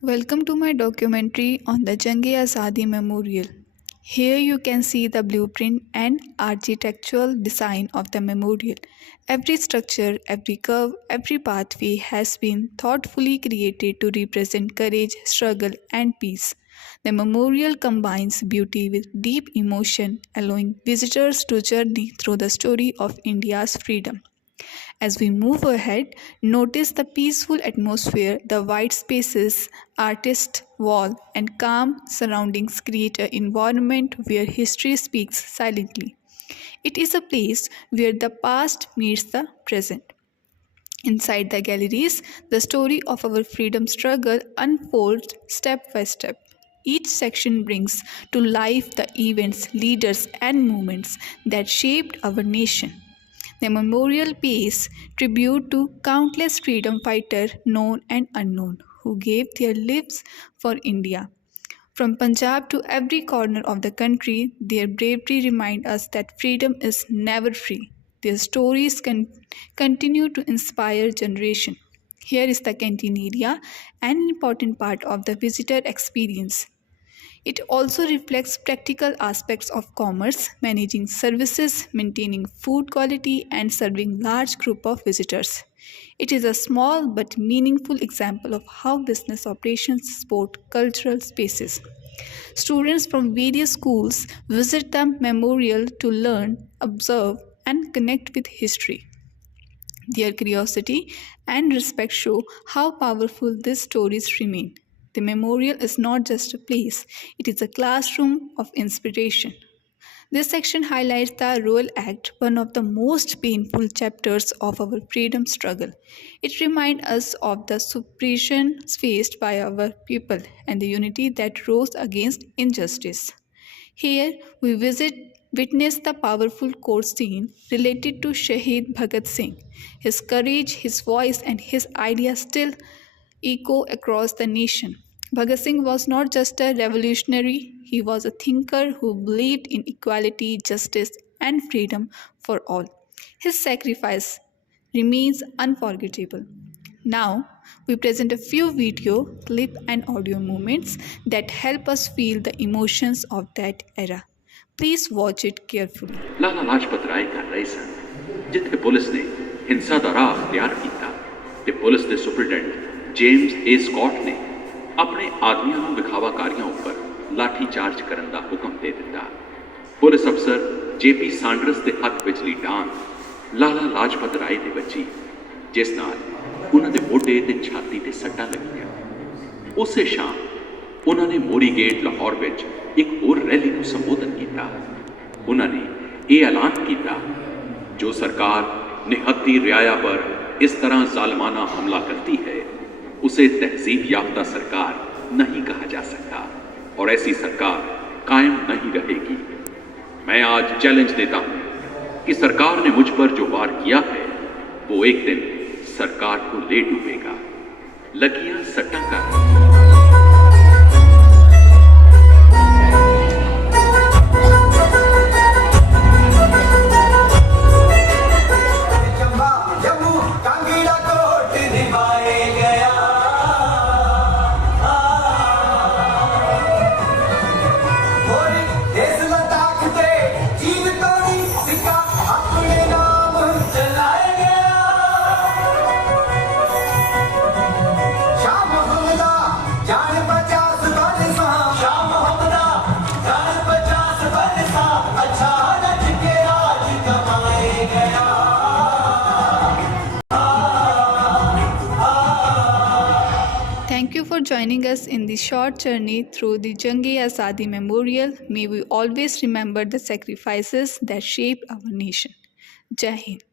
Welcome to my documentary on the Jang-e-Azadi Memorial. Here you can see the blueprint and architectural design of the memorial. Every structure, every curve, every pathway has been thoughtfully created to represent courage, struggle, and peace. The memorial combines beauty with deep emotion, allowing visitors to journey through the story of India's freedom. As we move ahead, notice the peaceful atmosphere, the white spaces, artist wall, and calm surroundings create an environment where history speaks silently. It is a place where the past meets the present. Inside the galleries, the story of our freedom struggle unfolds step by step. Each section brings to life the events, leaders, and movements that shaped our nation. The memorial pays tribute to countless freedom fighters, known and unknown, who gave their lives for India. From Punjab to every corner of the country, their bravery reminds us that freedom is never free. Their stories can continue to inspire generations. Here is the canteen area, an important part of the visitor experience. It also reflects practical aspects of commerce, managing services, maintaining food quality, and serving large group of visitors. It is a small but meaningful example of how business operations support cultural spaces. Students from various schools visit the memorial to learn, observe, and connect with history. Their curiosity and respect show how powerful these stories remain. The memorial is not just a place, it is a classroom of inspiration. This section highlights the Royal Act, one of the most painful chapters of our freedom struggle. It reminds us of the suppression faced by our people and the unity that rose against injustice. Here, we witness the powerful court scene related to Shahid Bhagat Singh. His courage, his voice, and his ideas still echo across the nation. Bhagat Singh was not just a revolutionary, he was a thinker who believed in equality, justice, and freedom for all. His sacrifice remains unforgettable. Now, we present a few video, clip, and audio moments that help us feel the emotions of that era. Please watch it carefully. Lala Lajpat Rai ਕਰ ਰਹੇ ਸਨ ਜਿੱਥੇ police ਨੇ ਹਿੰਸਾ ਦਾ ਰਾਹ ਅਖਤਿਆਰ ਕੀਤਾ ਤੇ police ਦੇ superintendent James ਏ Scott ਨੇ ਆਪਣੇ ਆਦਮੀਆਂ ਨੂੰ ਵਿਖਾਵਾਕਾਰੀਆਂ ਉੱਪਰ ਲਾਠੀ ਚਾਰਜ ਕਰਨ ਦਾ ਹੁਕਮ ਦੇ ਦਿੱਤਾ। ਪੁਲਿਸ ਅਫਸਰ ਜੇਪੀ ਸਾਂਡਰਸ ਦੇ ਹੱਥ ਵਿਚਲੀ ਡਾਂਗ ਲਾਲਾ ਲਾਜਪਤ ਰਾਏ ਦੇ ਵੱਜੀ ਜਿਸ ਨਾਲ ਉਹਨਾਂ ਦੇ ਮੋਢੇ ਤੇ ਛਾਤੀ ਤੇ ਸੱਟਾਂ ਲੱਗੀਆਂ। ਉਸੇ ਸ਼ਾਮ ਉਹਨਾਂ ਨੇ ਮੋਰੀ ਗੇਟ ਲਾਹੌਰ ਵਿੱਚ ਇੱਕ ਹੋਰ ਰੈਲੀ ਨੂੰ ਸੰਬੋਧਨ ਕੀਤਾ। ਉਹਨਾਂ ਨੇ ਇਹ ਐਲਾਨ ਕੀਤਾ जो सरकार निहत्ती रियाया पर इस तरह जालमाना हमला करती है उसे तहजीब याफ्ता सरकार नहीं कहा जा सकता और ऐसी सरकार कायम नहीं रहेगी। मैं आज चैलेंज देता हूं कि सरकार ने मुझ पर जो वार किया है वो एक दिन सरकार को ले डूबेगा। लगियां सट्टा कर Thank you for joining us in this short journey through the Jang-e-Azadi Memorial. May we always remember the sacrifices that shape our nation. Jai Hind.